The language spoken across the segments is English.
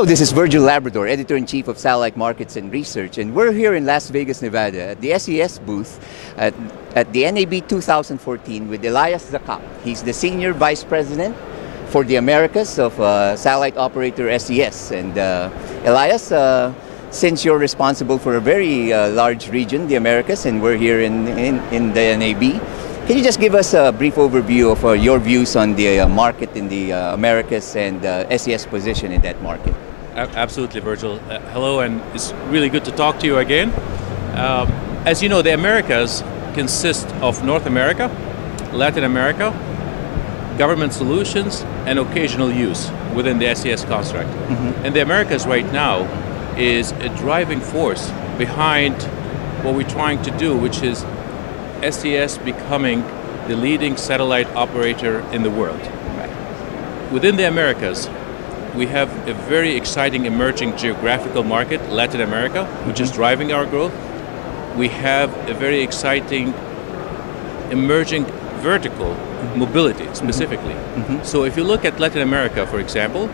Hello, this is Virgil Labrador, Editor-in-Chief of Satellite Markets and Research, and we're here in Las Vegas, Nevada at the SES booth at the NAB 2014 with Elias Zaccack. He's the Senior Vice President for the Americas of satellite operator SES. And Elias, since you're responsible for a very large region, the Americas, and we're here in the NAB, can you just give us a brief overview of your views on the market in the Americas and SES position in that market? Absolutely, Virgil. Hello, and it's really good to talk to you again. As you know, the Americas consist of North America, Latin America, government solutions, and occasional use within the SES construct. Mm-hmm. And the Americas right now is a driving force behind what we're trying to do, which is SES becoming the leading satellite operator in the world. Right. Within the Americas, we have a very exciting emerging geographical market, Latin America, which is driving our growth. We have a very exciting emerging vertical mobility specifically. Mm-hmm. So if you look at Latin America, for example,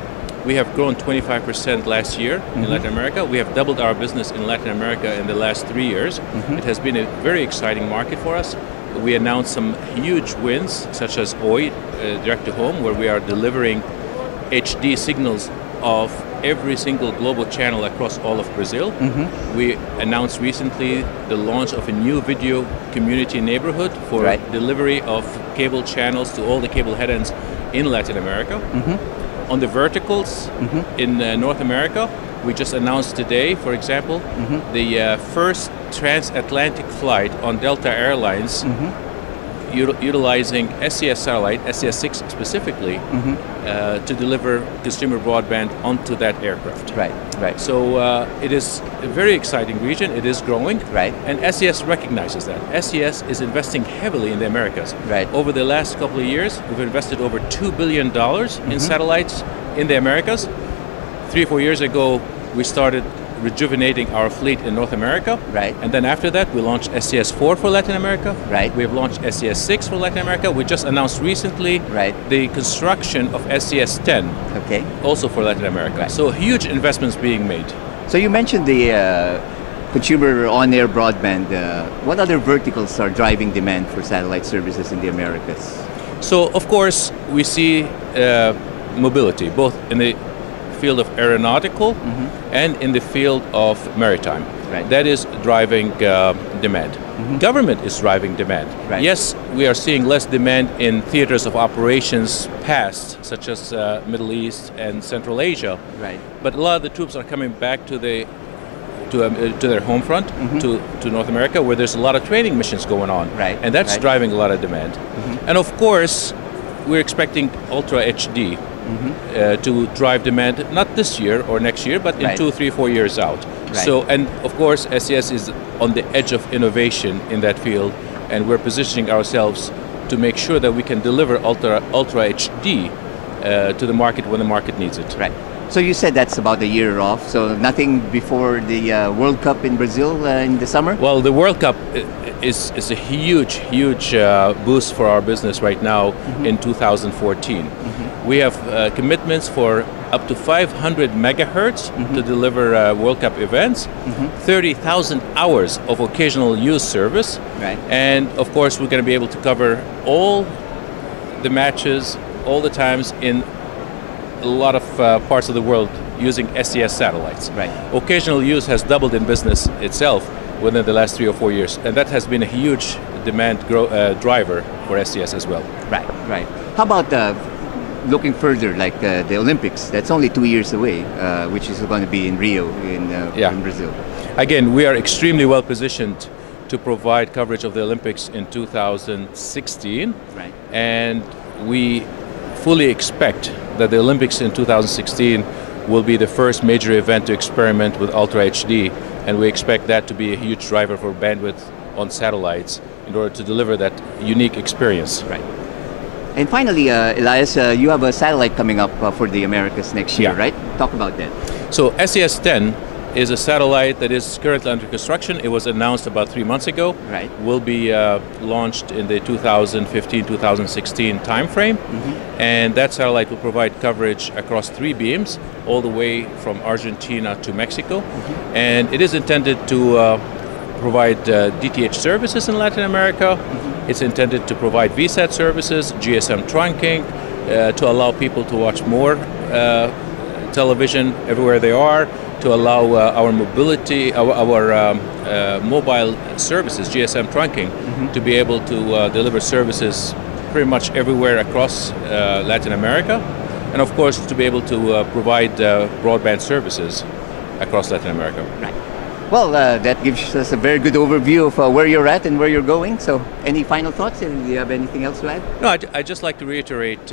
we have grown 25% last year in Latin America. We have doubled our business in Latin America in the last 3 years. It has been a very exciting market for us. We announced some huge wins, such as Oi, direct to home, where we are delivering HD signals of every single global channel across all of Brazil. We announced recently the launch of a new video community neighborhood for delivery of cable channels to all the cable headends in Latin America. On the verticals in North America, we just announced today, for example, the first transatlantic flight on Delta Airlines utilizing SES satellite, SES6 specifically, to deliver consumer broadband onto that aircraft. Right. So it is a very exciting region. It is growing. And SES recognizes that. SES is investing heavily in the Americas. Over the last couple of years, we've invested over $2 billion in satellites in the Americas. 3 or 4 years ago, we started rejuvenating our fleet in North America. And then after that, we launched SES4 for Latin America. We have launched SES6 for Latin America. We just announced recently the construction of SES10, also for Latin America. So huge investments being made. So you mentioned the consumer on-air broadband. What other verticals are driving demand for satellite services in the Americas? So of course, we see mobility, both in the field of aeronautical and in the field of maritime. That is driving demand. Government is driving demand. Yes, we are seeing less demand in theaters of operations past, such as Middle East and Central Asia. But a lot of the troops are coming back to their home front, to North America, where there's a lot of training missions going on. And that's driving a lot of demand. And of course, we're expecting Ultra HD to drive demand, not this year or next year, but in 2, 3, 4 years out. So, and of course, SES is on the edge of innovation in that field, and we're positioning ourselves to make sure that we can deliver Ultra HD to the market when the market needs it. So you said that's about a year off, so nothing before the World Cup in Brazil in the summer? Well, the World Cup is a huge boost for our business right now in 2014. We have commitments for up to 500 megahertz to deliver World Cup events, 30,000 hours of occasional use service, and of course we're going to be able to cover all the matches, all the times in a lot of parts of the world using SES satellites. Occasional use has doubled in business itself within the last 3 or 4 years, and that has been a huge demand driver for SES as well. How about looking further, like the Olympics? That's only 2 years away, which is going to be in Rio in Brazil. Again, we are extremely well positioned to provide coverage of the Olympics in 2016, and we fully expect that the Olympics in 2016 will be the first major event to experiment with Ultra HD, and we expect that to be a huge driver for bandwidth on satellites in order to deliver that unique experience. And finally, Elias, you have a satellite coming up for the Americas next year, right? Talk about that. So SES10 is a satellite that is currently under construction. It was announced about 3 months ago. Right. Will be launched in the 2015-2016 timeframe. And that satellite will provide coverage across 3 beams, all the way from Argentina to Mexico. And it is intended to provide DTH services in Latin America. It's intended to provide VSAT services, GSM trunking, to allow people to watch more television everywhere they are, to allow our mobility, our mobile services, GSM trunking, to be able to deliver services pretty much everywhere across Latin America, and of course to be able to provide broadband services across Latin America. Right. Well, that gives us a very good overview of where you're at and where you're going. So, any final thoughts? And do you have anything else to add? No, I'd just like to reiterate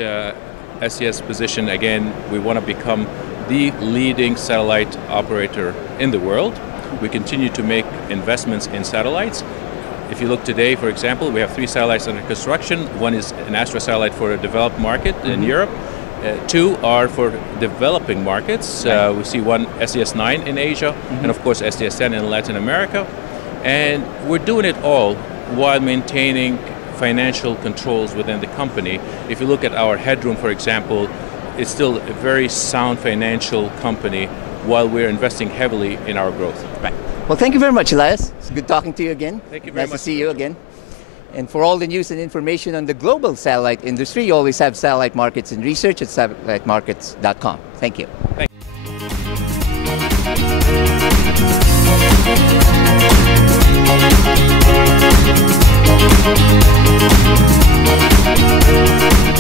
SES position again. We want to become the leading satellite operator in the world. We continue to make investments in satellites. If you look today, for example, we have 3 satellites under construction. One is an Astra satellite for a developed market in Europe. 2 are for developing markets. We see one SES-9 in Asia, and of course SES-10 in Latin America. And we're doing it all while maintaining financial controls within the company. If you look at our headroom, for example, it's still a very sound financial company while we're investing heavily in our growth. Right. Well, thank you very much, Elias. It's good talking to you again. Thank you very much. Nice to see you again. And for all the news and information on the global satellite industry, you always have Satellite Markets and Research at satellitemarkets.com. Thank you. Thank you.